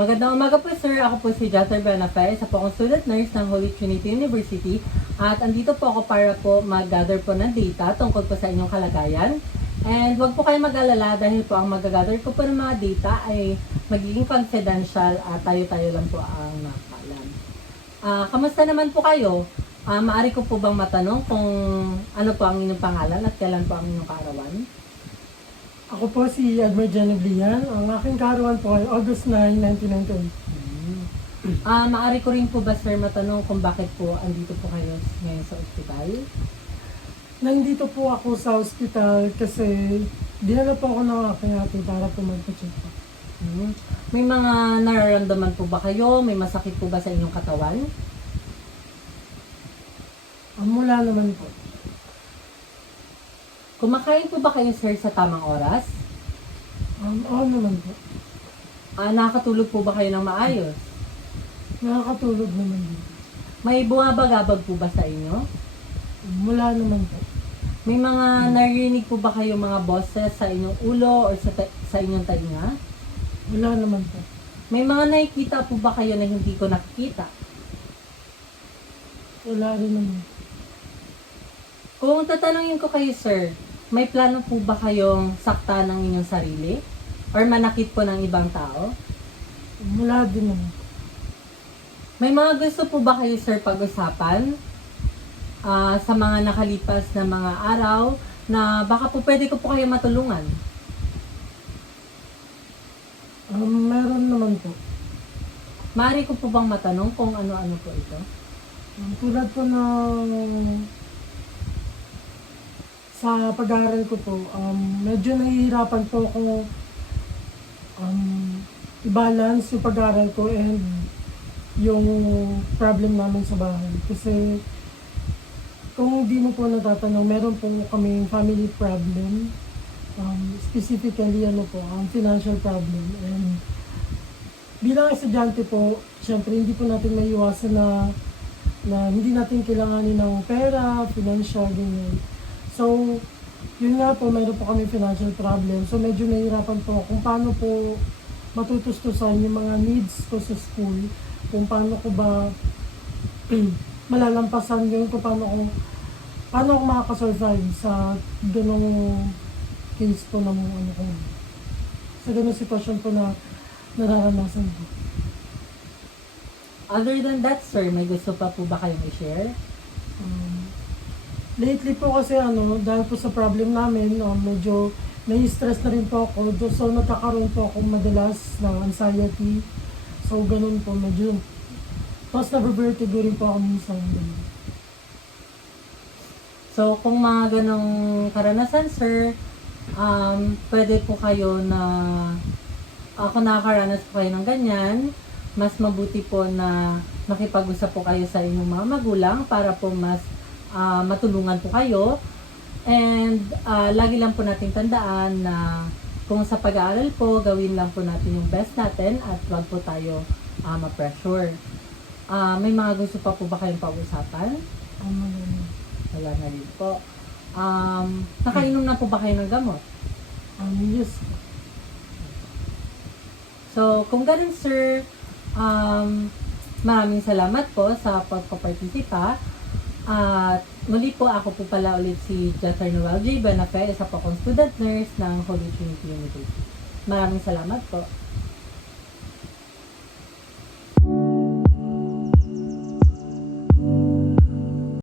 Magandang umaga po sir, ako po si Jather Benafe, isa po akong student nurse ng Holy Trinity University at andito po ako para po mag-gather po ng data tungkol po sa inyong kalagayan. And wag po kayo mag-alala dahil po ang mag-gather ko po ng mga data ay magiging confidential at tayo-tayo lang po ang nakakalam. Kamusta naman po kayo? Maari ko po bang matanong kung ano po ang inyong pangalan at kailan po ang inyong kaarawan? Ako po si Edmer Genevian. Ang aking kaarawan po ay August 9, 1998. Maari ko rin po ba sir matanong kung bakit po andito po kayo ngayon sa ospital? Nandito po ako sa ospital kasi dinala po ako ng aking ate para po magpa-check up. May mga nararamdaman po ba kayo? May masakit po ba sa inyong katawan? Mula naman po. Kumakain po ba kayo sir sa tamang oras? Oo naman po. Nakakatulog po ba kayo ng maayos? Nakakatulog naman din. May bumabagabag po ba sa inyo? Mula naman po. May mga narinig po ba kayo mga boses sa inyong ulo o sa inyong tainga? Wala naman po. May mga nakikita po ba kayo na hindi ko nakikita? Wala rin naman. Kung tatanungin ko kayo sir, may plano po ba kayong sakta ng inyong sarili? Or manakit po ng ibang tao? Wala din naman. May mga gusto po ba kayo sir pag-usapan? Sa mga nakalipas na mga araw na baka po pwede ko po kayo matulungan? Meron naman po. Maaari ko po bang matanong kung ano-ano po ito? Tulad po ng sa pag-aaral ko po, medyo nahihirapan po ako i-balance yung pag-aaral ko and yung problem namin sa bahay. Kasi kung hindi mo po natatanong, meron po kaming family problem. Specifically, financial problem. And bilang estudyante po, syempre hindi po natin maiiwasan na hindi natin kailanganin ng pera, financial, ganyan. So, yun nga po, meron po kami financial problem. So, medyo nahihirapan po kung paano po matutustusan yung mga needs ko sa school. Kung paano ko ba malalampasan yun, kung paano ako makakasurvive sa ganong case po ng ko. Sa ganong sitwasyon po na nararanasan ko. Other than that sir, may gusto pa po ba kayong i-share? Lately po kasi dahil po sa problem namin, medyo nai-stress na rin po ako. So nagkakaroon po ako madalas ng anxiety. So ganun po, medyo tapos nababertigo rin po ako minsan. So, kung mga ganong karanasan sir, pwede po kayo na kung nakakaranas po kayo ng ganyan, mas mabuti po na makipag-usap po kayo sa inyong mga magulang para po mas matulungan po kayo. And lagi lang po nating tandaan na kung sa pag-aaral po, gawin lang po natin yung best natin at wag po tayo ma-pressure. May mga gusto pa po ba kayong pag-usapan? Wala na rin po. Nakainom na po ba kayo ng gamot? Yes. So, kung ganun sir, maraming salamat po sa pagpapartisipa. At muli po, ako po pala ulit si Jather Noel J. Benafe, isa po akong student nurse ng Holy Trinity University. Maraming salamat po.